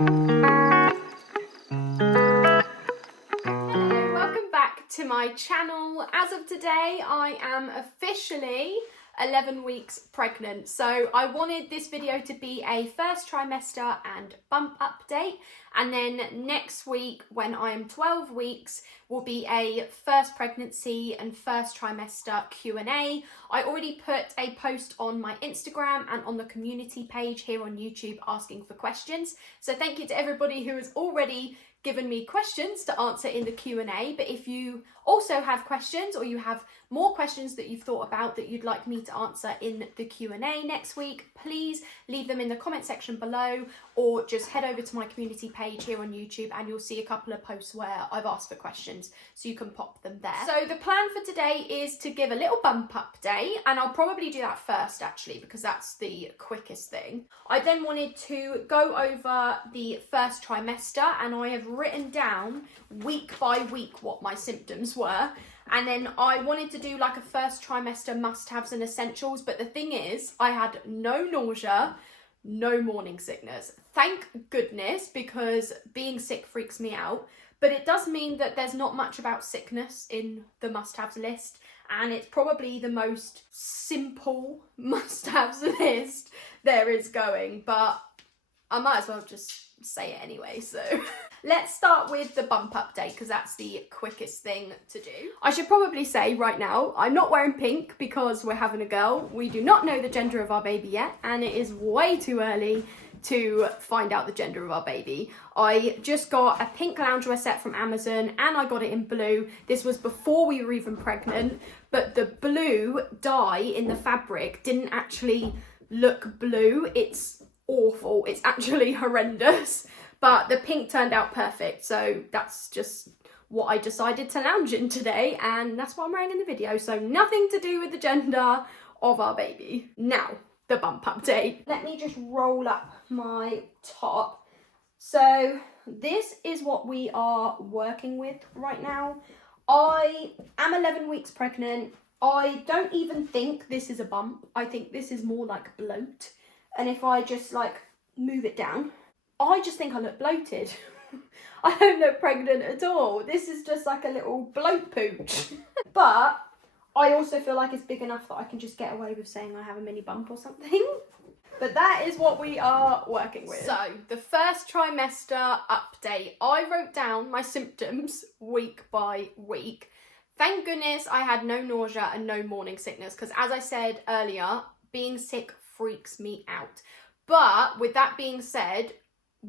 Welcome back to my channel. As of today, I am officially 11 weeks pregnant. So I wanted this video to be a first trimester and bump update. And then next week, when I am 12 weeks, will be a first pregnancy and first trimester Q&A. I already put a post on my Instagram and on the community page here on YouTube asking for questions. So thank you to everybody who has already given me questions to answer in the Q&A, but if you also have questions or you have more questions that you've thought about that you'd like me to answer in the Q&A next week, please leave them in the comment section below or just head over to my community page here on YouTube and you'll see a couple of posts where I've asked for questions, so you can pop them there. So the plan for today is to give a little bump update, and I'll probably do that first actually because that's the quickest thing. I then wanted to go over the first trimester, and I have written down week by week what my symptoms were, and then I wanted to do like a first trimester must-haves and essentials, but the thing is I had no nausea, no morning sickness. Thank goodness, because being sick freaks me out, but it does mean that there's not much about sickness in the must-haves list, and it's probably the most simple must-haves list there is going, but I might as well just say it anyway. So let's start with the bump update because that's the quickest thing to do. I should probably say right now, I'm not wearing pink because we're having a girl. We do not know the gender of our baby yet, and it is way too early to find out the gender of our baby. I just got a pink loungewear set from Amazon and I got it in blue. This was before we were even pregnant, but the blue dye in the fabric didn't actually look blue. It's awful. It's actually horrendous, but the pink turned out perfect. So that's just what I decided to lounge in today, and that's what I'm wearing in the video. So nothing to do with the gender of our baby. Now, the bump update. Let me just roll up my top. So this is what we are working with right now. I am 11 weeks pregnant. I don't even think this is a bump. I think this is more like bloat. And if I just like move it down, I just think I look bloated. I don't look pregnant at all. This is just like a little bloat pooch. But I also feel like it's big enough that I can just get away with saying I have a mini bump or something. But that is what we are working with. So the first trimester update. I wrote down my symptoms week by week. Thank goodness I had no nausea and no morning sickness, because as I said earlier, being sick freaks me out. But with that being said,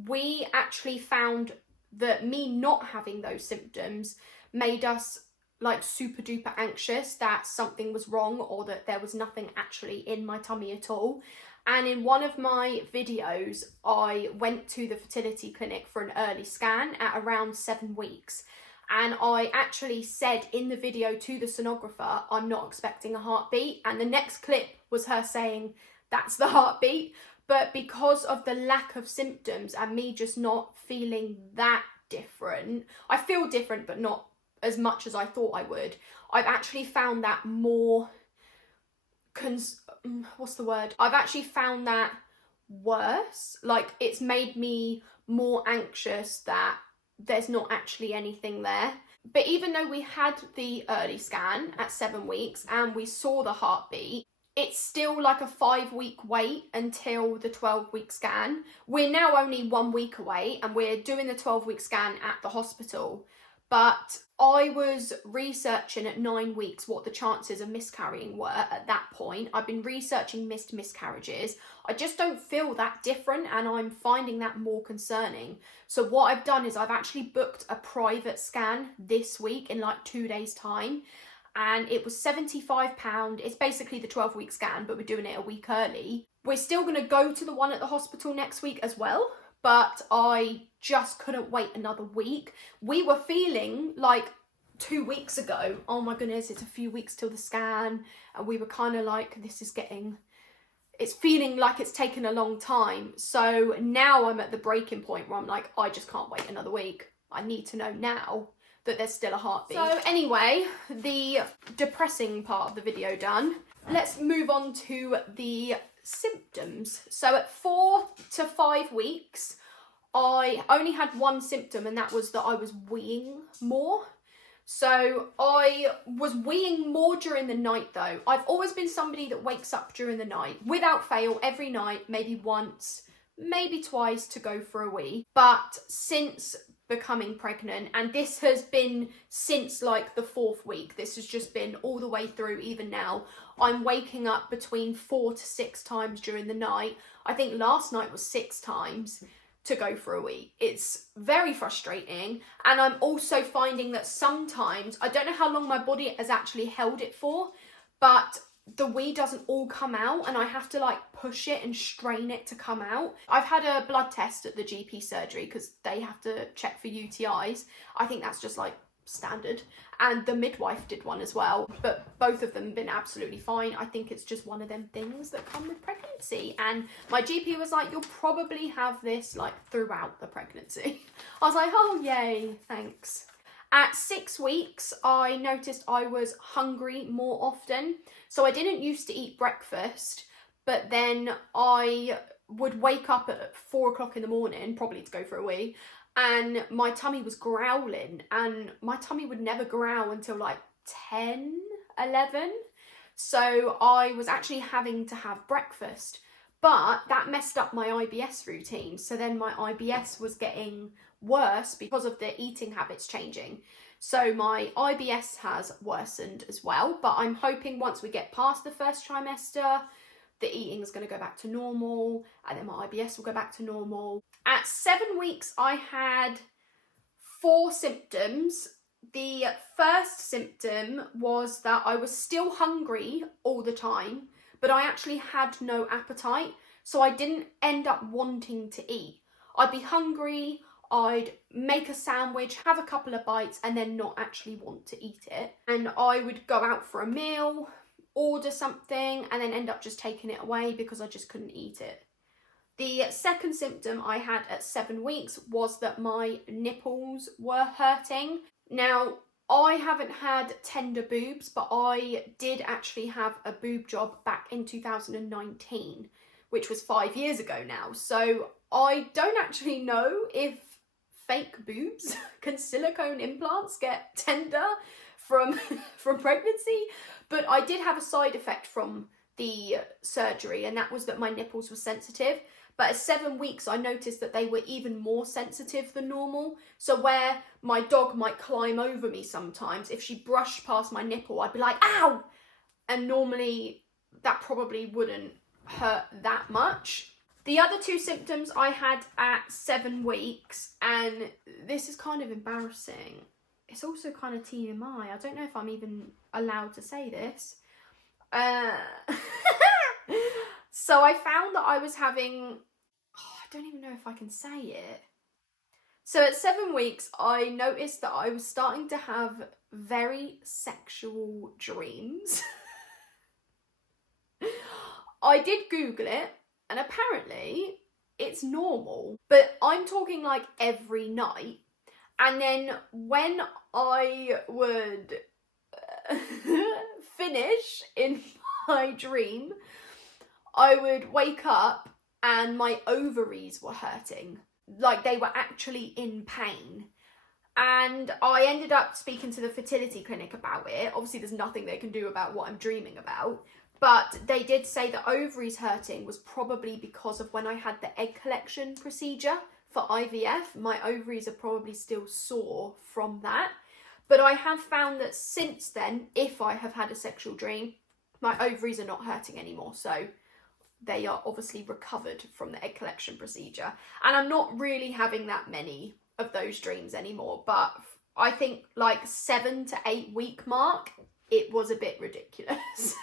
we actually found that me not having those symptoms made us like super duper anxious that something was wrong or that there was nothing actually in my tummy at all. And in one of my videos, I went to the fertility clinic for an early scan at around 7 weeks. And I actually said in the video to the sonographer, I'm not expecting a heartbeat. And the next clip was her saying, that's the heartbeat. But because of the lack of symptoms and me just not feeling that different, I feel different, but not as much as I thought I would. I've actually found that more, I've actually found that worse. Like, it's made me more anxious that there's not actually anything there. But even though we had the early scan at 7 weeks and we saw the heartbeat, it's still like a 5-week wait until the 12-week scan. We're now only 1 week away and we're doing the 12-week scan at the hospital. But I was researching at 9 weeks what the chances of miscarrying were at that point. I've been researching missed miscarriages. I just don't feel that different and I'm finding that more concerning. So what I've done is I've actually booked a private scan this week in like 2 days' time. And it was £75. It's basically the 12-week scan, but we're doing it a week early. We're still going to go to the one at the hospital next week as well, but I just couldn't wait another week. We were feeling like 2 weeks ago, oh my goodness, it's a few weeks till the scan, and we were kind of like, it's feeling like it's taken a long time. So now I'm at the breaking point where I'm like, I just can't wait another week. I need to know now that there's still a heartbeat. So anyway, the depressing part of the video done. Let's move on to the symptoms. So at 4 to 5 weeks, I only had one symptom, and that was that I was weeing more. So I was weeing more during the night though. I've always been somebody that wakes up during the night, without fail, every night, maybe once, maybe twice to go for a wee. But since becoming pregnant, and this has been since like the 4th week, this has just been all the way through, even now, I'm waking up between 4 to 6 times during the night. I think last night was 6 times to go for a wee. It's very frustrating, and I'm also finding that sometimes, I don't know how long my body has actually held it for, but the wee doesn't all come out, and I have to like push it and strain it to come out. I've had a blood test at the GP surgery because they have to check for UTIs. I think that's just like standard, and the midwife did one as well, but both of them have been absolutely fine. I think it's just one of them things that come with pregnancy, and my GP was like, you'll probably have this like throughout the pregnancy. I was like, oh yay, thanks. At 6 weeks, I noticed I was hungry more often. So I didn't used to eat breakfast, but then I would wake up at 4 o'clock in the morning, probably to go for a wee, and my tummy was growling, and my tummy would never growl until like 10, 11. So I was actually having to have breakfast, but that messed up my IBS routine. So then my IBS was getting worse because of the eating habits changing. So my IBS has worsened as well, but I'm hoping once we get past the 1st trimester, the eating is going to go back to normal, and then my IBS will go back to normal. At 7 weeks, I had 4 symptoms. The first symptom was that I was still hungry all the time, but I actually had no appetite, so I didn't end up wanting to eat. I'd be hungry, I'd make a sandwich, have a couple of bites, and then not actually want to eat it. And I would go out for a meal, order something, and then end up just taking it away because I just couldn't eat it. The second symptom I had at 7 weeks was that my nipples were hurting. Now, I haven't had tender boobs, but I did actually have a boob job back in 2019, which was 5 years ago now. So I don't actually know if fake boobs, can silicone implants get tender from pregnancy, but I did have a side effect from the surgery, and that was that my nipples were sensitive. But at 7 weeks, I noticed that they were even more sensitive than normal. So where my dog might climb over me sometimes, if she brushed past my nipple, I'd be like, ow! And normally that probably wouldn't hurt that much. The other 2 symptoms I had at 7 weeks, and this is kind of embarrassing. It's also kind of TMI. I don't know if I'm even allowed to say this. So I found that I was having, I don't even know if I can say it. So at 7 weeks, I noticed that I was starting to have very sexual dreams. I did Google it, and apparently it's normal, but I'm talking like every night. And then when I would finish in my dream, I would wake up and my ovaries were hurting. Like they were actually in pain. And I ended up speaking to the fertility clinic about it. Obviously there's nothing they can do about what I'm dreaming about. But they did say that ovaries hurting was probably because of when I had the egg collection procedure for IVF. My ovaries are probably still sore from that. But I have found that since then, if I have had a sexual dream, my ovaries are not hurting anymore. So they are obviously recovered from the egg collection procedure. And I'm not really having that many of those dreams anymore. But I think like 7 to 8 week mark, it was a bit ridiculous.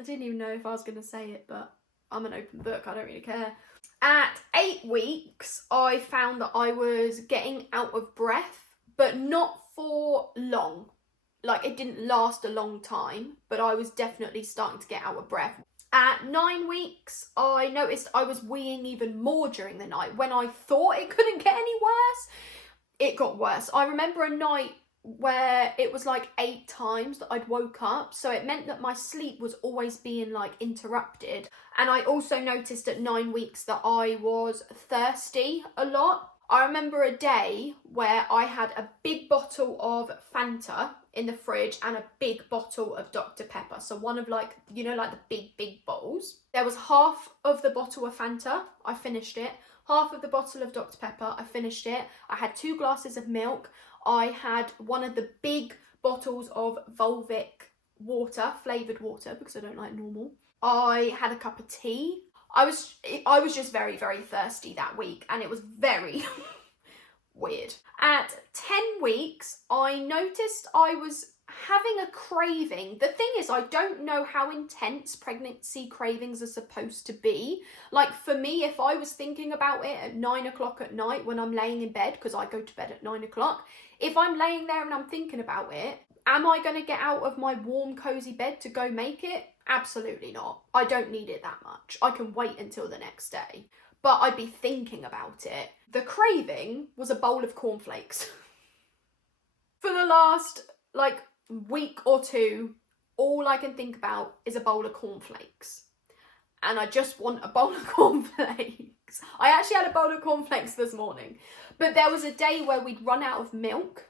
I didn't even know if I was going to say it, but I'm an open book. I don't really care. At 8 weeks, I found that I was getting out of breath, but not for long. Like it didn't last a long time, but I was definitely starting to get out of breath. At 9 weeks, I noticed I was weeing even more during the night. When I thought it couldn't get any worse, it got worse. I remember a night where it was like 8 times that I'd woke up, so it meant that my sleep was always being like interrupted. And I also noticed at 9 weeks that I was thirsty a lot. I remember a day where I had a big bottle of Fanta in the fridge and a big bottle of Dr. Pepper. So one of like, you know, like the big bottles. There was half of the bottle of Fanta, I finished it. Half of the bottle of Dr. Pepper, I finished it. I had 2 glasses of milk. I had one of the big bottles of Volvic water, flavoured water, because I don't like normal. I had a cup of tea. I was just very, very thirsty that week, and it was very weird. At 10 weeks, I noticed I was having a craving. The thing is, I don't know how intense pregnancy cravings are supposed to be. Like for me, if I was thinking about it at 9 o'clock at night when I'm laying in bed, because I go to bed at 9 o'clock, if I'm laying there and I'm thinking about it, am I going to get out of my warm, cozy bed to go make it? Absolutely not. I don't need it that much. I can wait until the next day. But I'd be thinking about it. The craving was a bowl of cornflakes. For the last, like, week or two, all I can think about is a bowl of cornflakes. And I just want a bowl of cornflakes. I actually had a bowl of cornflakes this morning. But there was a day where we'd run out of milk.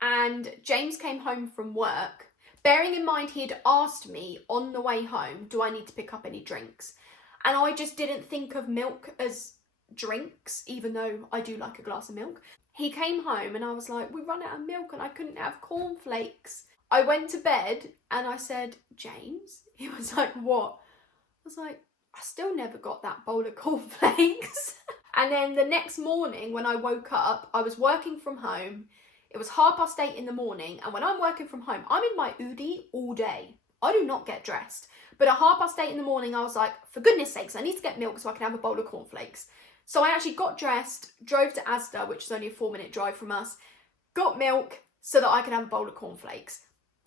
And James came home from work. Bearing in mind he had asked me on the way home, do I need to pick up any drinks? And I just didn't think of milk as drinks, even though I do like a glass of milk. He came home and I was like, we run out of milk and I couldn't have cornflakes. I went to bed and I said, James? He was like, what? I was like, I still never got that bowl of cornflakes. And then the next morning when I woke up, I was working from home. It was 8:30 in the morning, and when I'm working from home, I'm in my Oodie all day. I do not get dressed. But at 8:30 in the morning, I was like, for goodness sakes, I need to get milk so I can have a bowl of cornflakes. So I actually got dressed, drove to Asda, which is only a 4-minute drive from us, got milk so that I could have a bowl of cornflakes.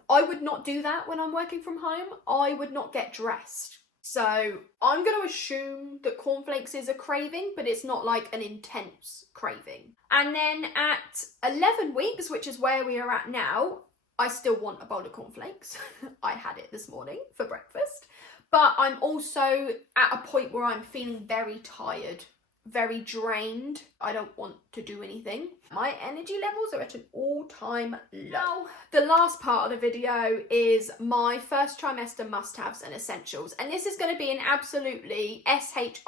I would not do that when I'm working from home. I would not get dressed. So I'm going to assume that cornflakes is a craving, but it's not like an intense craving. And then at 11 weeks, which is where we are at now, I still want a bowl of cornflakes. I had it this morning for breakfast. But I'm also at a point where I'm feeling very tired, very drained. I don't want to do anything. My energy levels are at an all-time low. The last part of the video is my first trimester must-haves and essentials. And this is going to be an absolutely SHIT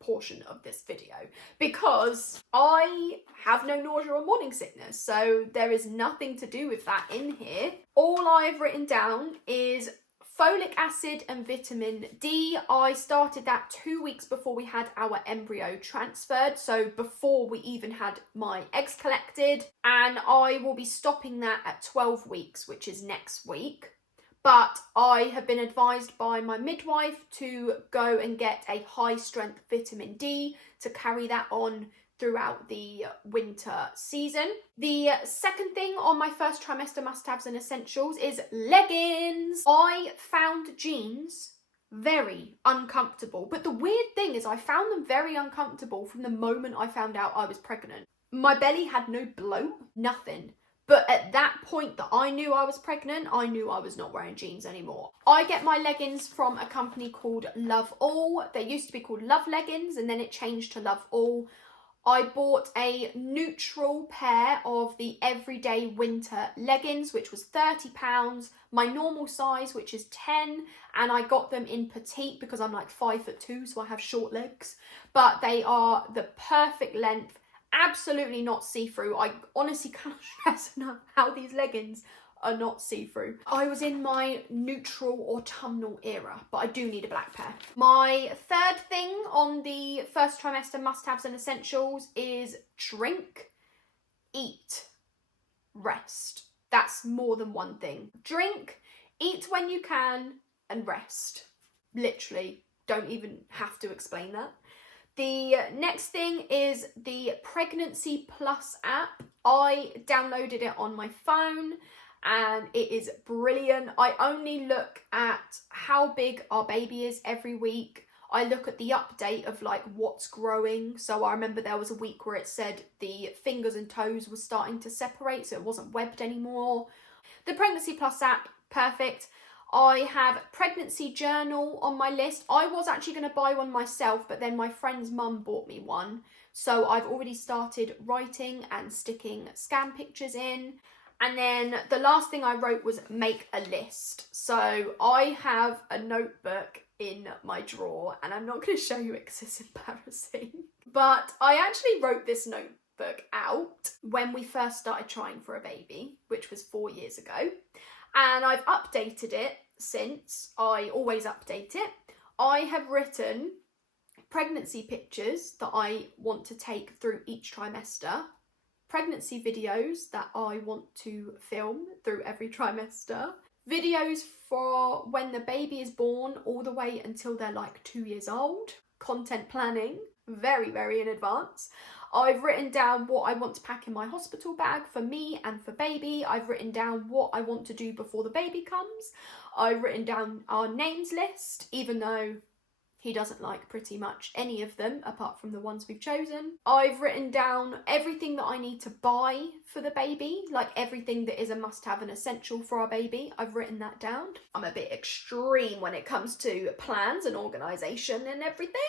portion of this video because I have no nausea or morning sickness, so there is nothing to do with that in here. All I've written down is folic acid and vitamin D. I started that 2 weeks before we had our embryo transferred, so before we even had my eggs collected, and I will be stopping that at 12 weeks, which is next week. But I have been advised by my midwife to go and get a high strength vitamin D to carry that on throughout the winter season. The second thing on my first trimester must-haves and essentials is leggings. I found jeans very uncomfortable, but the weird thing is I found them very uncomfortable from the moment I found out I was pregnant. My belly had no bloat, nothing. But at that point that I knew I was pregnant, I knew I was not wearing jeans anymore. I get my leggings from a company called Love All. They used to be called Love Leggings and then it changed to Love All. I bought a neutral pair of the everyday winter leggings, which was £30, my normal size, which is 10, and I got them in petite because I'm like 5'2", so I have short legs, but they are the perfect length, absolutely not see-through. I honestly cannot stress enough how these leggings are not see-through. I was in my neutral autumnal era, but I do need a black pair. My third thing on the first trimester must-haves and essentials is drink, eat, rest. That's more than one thing. Drink, eat when you can, and rest. Literally, don't even have to explain that. The next thing is the Pregnancy Plus app. I downloaded it on my phone and it is brilliant. I only look at how big our baby is every week. I look at the update of like what's growing. So I remember there was a week where it said the fingers and toes were starting to separate, so it wasn't webbed anymore. The Pregnancy Plus app, perfect. I have pregnancy journal on my list. I was actually going to buy one myself, but then my friend's mum bought me one. So I've already started writing and sticking scan pictures in. And then the last thing I wrote was make a list. So I have a notebook in my drawer, and I'm not going to show you it because it's embarrassing. But I actually wrote this notebook out when we first started trying for a baby, which was 4 years ago. And I've updated it since. I always update it. I have written pregnancy pictures that I want to take through each trimester, pregnancy videos that I want to film through every trimester, videos for when the baby is born all the way until they're like 2 years old, content planning, very, very in advance. I've written down what I want to pack in my hospital bag for me and for baby. I've written down what I want to do before the baby comes. I've written down our names list, even though he doesn't like pretty much any of them apart from the ones we've chosen. I've written down everything that I need to buy for the baby, like everything that is a must-have and essential for our baby. I've written that down. I'm a bit extreme when it comes to plans and organisation and everything,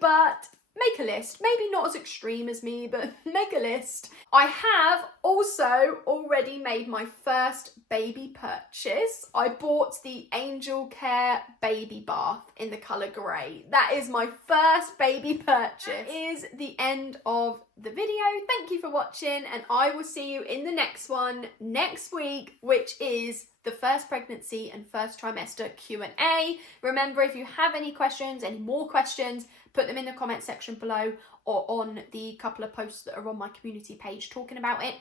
but make a list. Maybe not as extreme as me, but make a list. I have also already made my first baby purchase. I bought the Angel Care baby bath in the colour grey. That is my first baby purchase. That is the end of the video. Thank you for watching, and I will see you in the next one next week, which is the first pregnancy and first trimester Q&A. Remember, if you have any questions, any more questions, put them in the comment section below or on the couple of posts that are on my community page talking about it.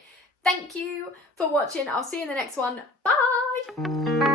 Thank you for watching. I'll see you in the next one. Bye!